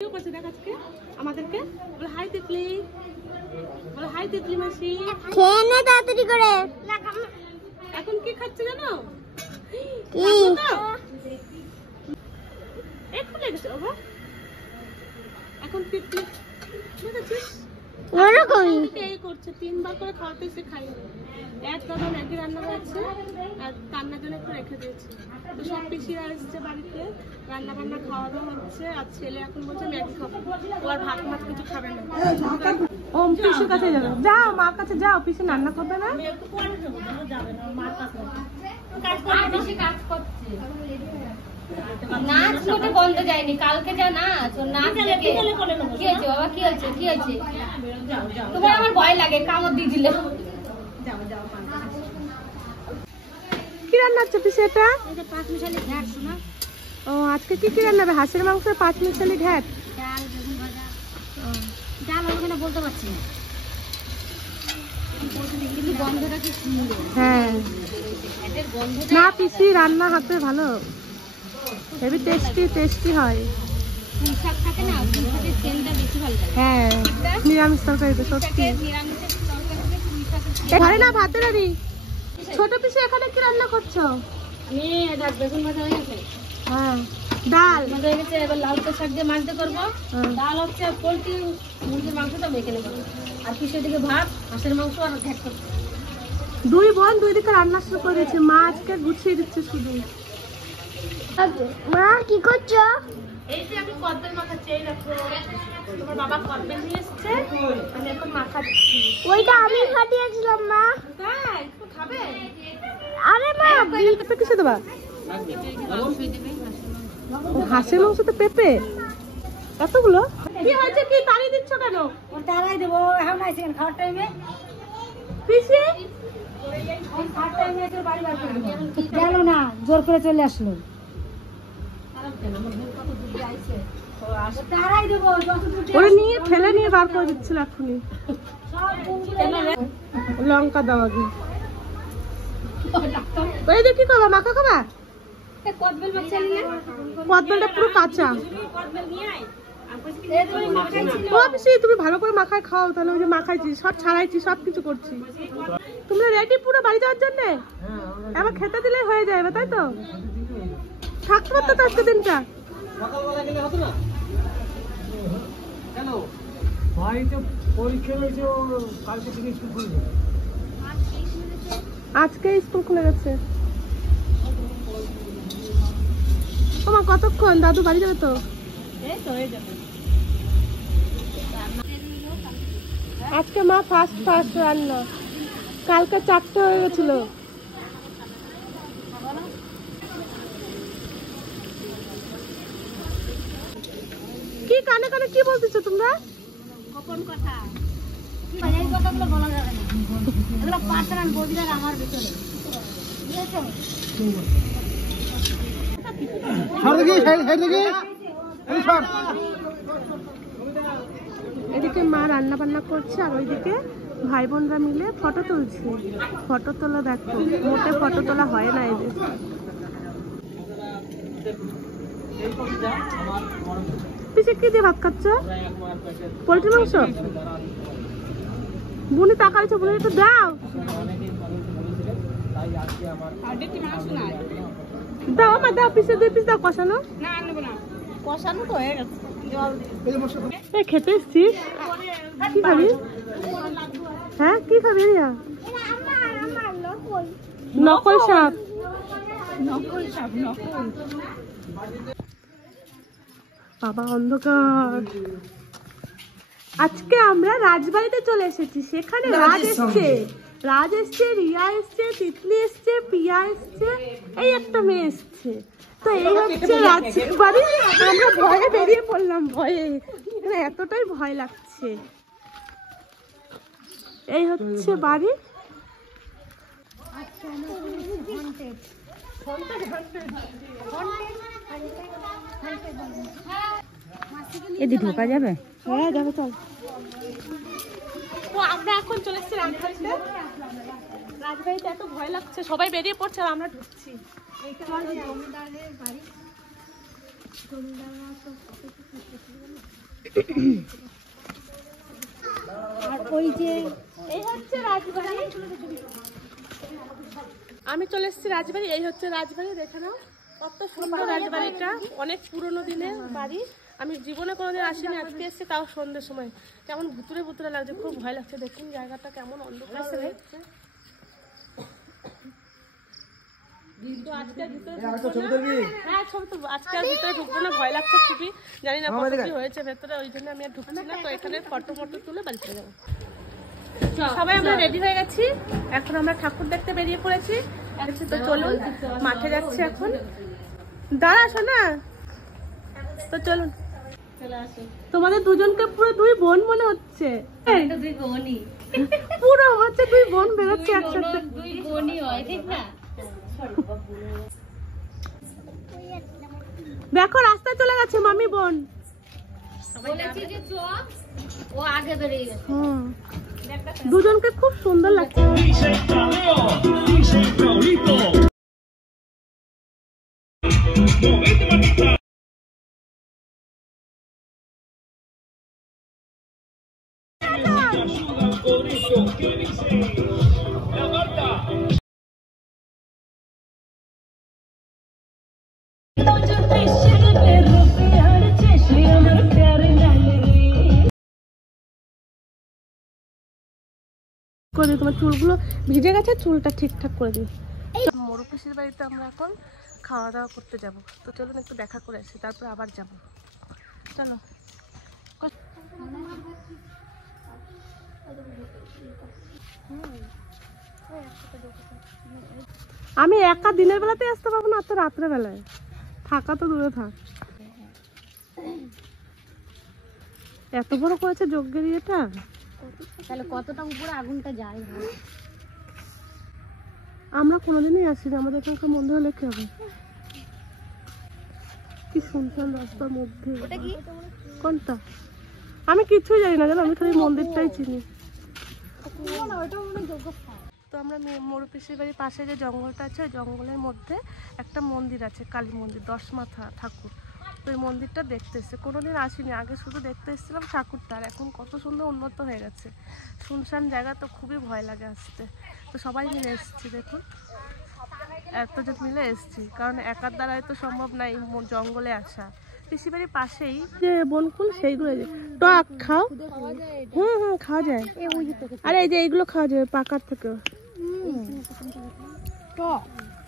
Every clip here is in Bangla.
আমাদেরকে বলে হাই তিতলি, বলে হাই তিতলি মাসি। খেয়ে নে তাড়াতাড়ি করে। এখন কি খাচ্ছে জানো? কি? একটু লেগেছে বাবা। এখন তিতলি দেখেছিস ওরকমই এই করছে, 3 বার করে খাওয়াতেছে, খাই এক দাদা ম্যাগি রান্না করেছে আর রান্নার জন্য একটু রেখে দিয়েছে। তো সব পিসিরা এসছে বাড়িতে, রান্না বান্না খাওয়া দাওয়া হচ্ছে। আর ছেলে এখন বলছে ম্যাগি খাবো, ও আর ভাত মাছ কিছু খাবে না। ও পিসির কাছে যাবে, যাও মার কাছে যাও, পিসি রান্না করবে না। নাচ মোটে বন্ধ যায়নি, কালকে যা নাচ ও নাচ কি হয়েছে বাবা, কি হয়েছে, কি হয়েছে? তোমার আমার ভয় লাগে, কামড় দিয়ে দিলে। কি রান্না হচ্ছে পিসি? এটা 5 মিশালি ঘ্যাট শোনা। ও আজকে কি কি রান্না হবে? হাঁসের মাংস, 5 মিশালি ঘ্যাট, ডাল, বেগুন ভাজা। ডাল হবে কিনা বলতে পারছি না, কিন্তু গন্ধটা কি সুন্দর। হ্যাঁ এদের গন্ধ না পিসি রান্না হাতে ভালো, হেভি টেস্টি টেস্টি হয়। পুঁই শাক থাকে না, পুঁই শাকের তেলটা বেশি ভালো লাগে। হ্যাঁ নিরামিষ তরকারিতে সত্যি নিরামিষের তরকারিতে পুঁই শাকের ঘরে না ভাতের আরি। ছোট পিসি এখানে কি রান্না করছো? বেগুন ভাজা হয়ে গেছে, হ্যাঁ ডাল ভাজা হয়ে গেছে। এবার লাল তো শাক দিয়ে মাছতে করবো। হ্যাঁ। ডাল হচ্ছে পোলট্রি মুরগির মাংসটা মেখে নেবো, আর পিছের দিকে ভাত, হাঁসের মাংস আর ঘ্যাট করবো। 2 বোন 2 দিকে রান্না শুরু করে দিয়েছে, মা আজকে গুছিয়ে দিচ্ছে শুধু। মা কি করছো? এই যে আমি কদবেল মাখাচ্ছি, এই দেখো তোমার বাবা কদবেল নিয়ে এসেছে, আমি এখন মাখাচ্ছি। ওইটা আমি ফাটিয়েছিলাম মা। তাই তুমি খাবে? আরে মা পেঁপে কিসে দেবা? হাঁসের মাংস তো পেঁপে এতগুলো কি হয়েছে? কি তাড়িয়ে দিচ্ছ কেন? তারাই দেবো, এখন আইসি খাওয়ার টাইমে। পিসি খাওয়ার টাইমে তোর বাড়ি বার করে দেবো। গেল না, জোর করে চলে আসলো। তারাই দেবো, ওরে নিয়ে ফেলে নিয়ে বার করে দিচ্ছিল এখনই। লঙ্কা দাও আগে। ওই দেখি করবা, মাখা খাবা? কদবেল মাখালি না? কদবেলটা পুরো কাঁচা। ও পিসি তুমি ভালো করে মাখায় খাও, তাহলে ওই যে মাখাইছি, সব ছাড়াইছি, সব কিছু করছি। তোমরা রেডি পুরো বাড়ি যাওয়ার জন্য? এবার খেতে দিলেই হয়ে যাবে, তাই তো? থাকতে পারতো তো আজকে দিনটা। আজকে স্কুল খুলে গেছে। তোমার কতক্ষণ? দাদু বাড়ি যাবে তো? আজকে মা ফার্স্ট রান্না, কালকে 4টে হয়ে গেছিল। কি কানে কানে কি বলতেছো তোমরা? গোপন কথা, এই কথাগুলো বলা যাবে না, এগুলো পার্সোনাল বদিরার আমার ভিতরে, বুঝেছো? এদিকে মা রান্না বান্না করছে আর ওইদিকে ভাই বোনরা মিলে ফটো তুলছে। ফটো তোলা দেখো, মোটে ফটো তোলা হয় না এদের। পিছে কি দিয়ে ভাত খাচ্ছ? পোল্ট্রি মাংস? বুনি তাকাইছো, বুনি একটু দাও দাও আমার, দাও পিসে 2 পিস দাও কষানো। কষানো তো হয়ে গেছে, এই খেতে এসছিস? কি খাবি? হ্যাঁ কি খাবি রিয়া? নকল সাপ। বাবা অন্ধকার। আজকে আমরা রাজবাড়িতে চলে এসেছি, সেখানে রাজ এসছে, রিয়া এসছে, তিতলি এসছে, পিয়া এসছে, এই একটা মেয়ে এসছে। তো এই হচ্ছে রাজবাড়ি। আমরা ভয়ে বেরিয়ে পড়লাম, ভয়ে, এতটাই ভয় লাগছে। এই হচ্ছে বাড়ি। এদিকে ঢোকা যাবে? হ্যাঁ যাবে, চল। তো আমরা এখন চলে এসেছি রাজবাড়িতে। রাজবাড়িতে এত ভয় লাগছে, সবাই বেরিয়ে পড়ছে আর আমরা ঢুকছি। আর ওই যে এই হচ্ছে রাজবাড়ি। আমি চলে এসেছি রাজবাড়ি, এই হচ্ছে রাজবাড়ি, দেখে নাও কত সুন্দর রাজবাড়িটা, অনেক পুরনো দিনের বাড়ি। আমি জীবনে কোনোদিন আসিনি, আজকে এসেছি, তাও সন্ধ্যের সময়। কেমন ভুতুরে ভুতুরে লাগছে, খুব ভয় লাগছে। দেখুন জায়গাটা কেমন অন্ধকার হচ্ছে। তো আজকে ভিতরে হ্যাঁ ছবি তো আজকে আর ভিতরে ঢুকবো না, ভয় লাগছে খুবই, জানি না কত কি হয়েছে ভেতরে, ওই জন্য আমি আর ঢুকছি না। তো এখানে ফটো মটো তুলে বাড়ি চলে যাবো। সবাই আমরা রেডি হয়ে গেছি, এখন আমরা ঠাকুর দেখতে বেরিয়ে পড়েছি। তো চলুন মাঠে যাচ্ছি এখন। দাঁড়াসো না, তো চলুন। তোমাদের দুজনকে পুরো দুই বোন মনে হচ্ছে, পুরো হচ্ছে দুই বোন বেরোচ্ছে একসাথে। দুই বোনই হয়, ঠিক না? দেখো রাস্তায় চলে গেছে মামি বোন। বলেছি যে চ, ও আগে বেরিয়ে গেছে। দুজনকে খুব সুন্দর লাগছে। করে দিই, তোমার চুলগুলো ভিজে গেছে, চুলটা ঠিকঠাক করে দিই। মরু পিসির বাড়িতে আমরা এখন খাওয়া দাওয়া করতে যাব। তো চলুন একটু দেখা করে আসি, তারপর আবার যাব। চলো। আমি একা দিনের বেলাতে আসতে পারবো না, তো রাত্রে বেলায় থাকা তো দূরে থাক। এত বড় করেছে যজ্ঞের ইয়েটা, তাহলে কতটা উপরে আগুনটা যায়। আমরা কোনোদিনই আসিনি, আমাদের এখানকার মন্দির হলে কি হবে। কি শুনশান রাস্তার মধ্যে। কোনটা আমি কিছুই জানি না, জানো, আমি খালি মন্দিরটাই চিনি। তো আমরা মরু পিসির বাড়ির পাশে যে জঙ্গলটা আছে, ওই জঙ্গলের মধ্যে একটা মন্দির আছে, কালী মন্দির, 10 মাথা ঠাকুর। তো ওই মন্দিরটা দেখতে এসছে, কোনোদিন আসিনি, আগে শুধু দেখতে এসেছিলাম ঠাকুরটা। আর এখন কত সুন্দর উন্নত হয়ে গেছে, শুনশান জায়গা, তো খুবই ভয় লাগে আসতে। তো সবাই মিলে এসেছি, দেখুন এতজন মিলে এসেছি, কারণ একার দ্বারাই তো সম্ভব না এই জঙ্গলে আসা। পিসি বাড়ির পাশেই যে বনকুল, সেইগুলো টক খাও। হুম খাওয়া যায়। আরে এই যে এইগুলো খাওয়া যায় পাকার থেকে।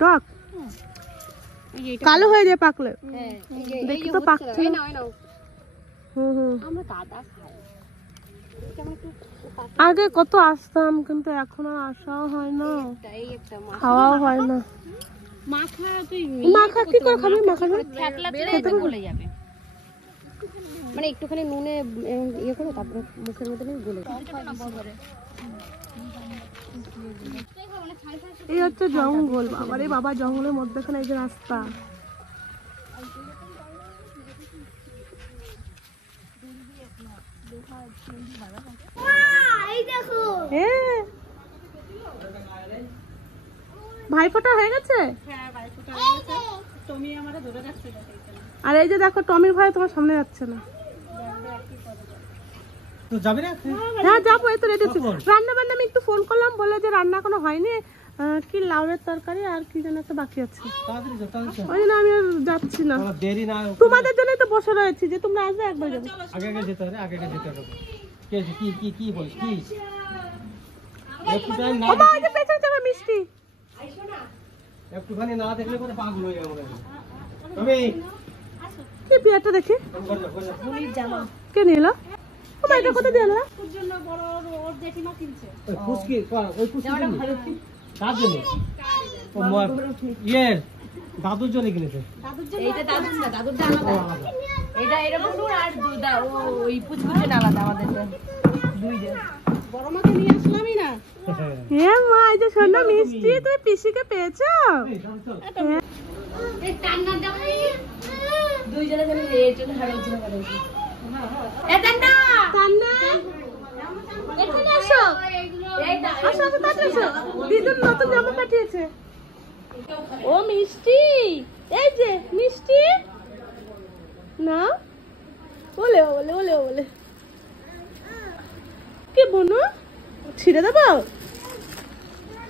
টক কালো হয়ে যায় পাকলে, দেখি তো পাকছে। আগে কত আসতাম, কিন্তু এখন আর আসাও হয় না, খাওয়াও হয় না। মাখা কি করে খাবি? মাখা গলে যাবে, মানে একটুখানি নুনে ইয়ে করে তারপরে মুখের মধ্যে নিয়ে গলে যাবে। এই হচ্ছে জঙ্গল, বাবারে বাবা, জঙ্গলের মধ্যেখানে এই যে রাস্তা। ভাইফোঁটা হয়ে গেছে। আর এই যে দেখো টমির ভাই তোমার সামনে যাচ্ছে না। হ্যাঁ যাবো, এই তো রেডি। রান্না বান্না আমি একটু ফোন করলাম, বলে যে রান্না কোনো হয়নি, কি লাউয়ের তরকারি আর কি যেন একটা বাকি আছে, ওই জন্য আমি আর যাচ্ছি না। তোমাদের জন্য তো বসে রয়েছি, যে তোমরা আসবে একবার যাবে। মিষ্টি একটুখানি না দেখলে পরে পাগল হয়ে যাবে। কি বিয়েটা দেখি কে নিল? এটা কোথা দিয়ে আনলা? দাদুর জন্য কিনেছে। মিষ্টি তুমি পিসিকে পেয়েছো? দিদুর নতুন জামা পাঠিয়েছে। ও মিষ্টি, এই যে মিষ্টি, না বলে বলে বলে বলে কি বোনো ছিঁড়ে দেবো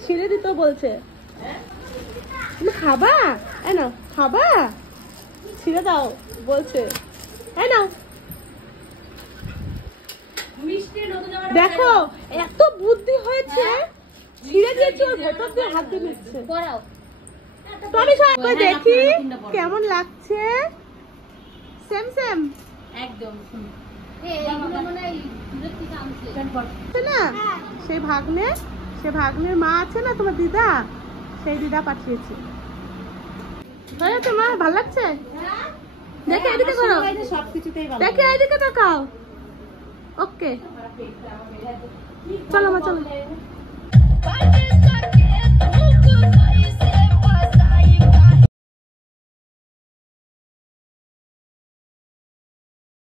ছিঁড়ে দিতে বলছে তুমি খাবা এই নাও খাবা ছিঁড়ে দাও বলছে এই নাও দেখো এত বুদ্ধি হয়েছে ছিঁড়ে দিয়েছে ওর ভেতর দিয়ে হাত দিয়ে নিচ্ছে তো আমি সবাই দেখি কেমন লাগছে সেম সেম একদম এইগুলো মনে হয় দূরের থেকে আনছে আছে না সে ভাগ্নের মা আছে না তোমার দিদা সেই দিদা পাঠিয়েছে হয়ে গেছে মা ভালো লাগছে দেখে এদিকে করো দেখে এদিকে তাকাও ওকে চলো মা চলো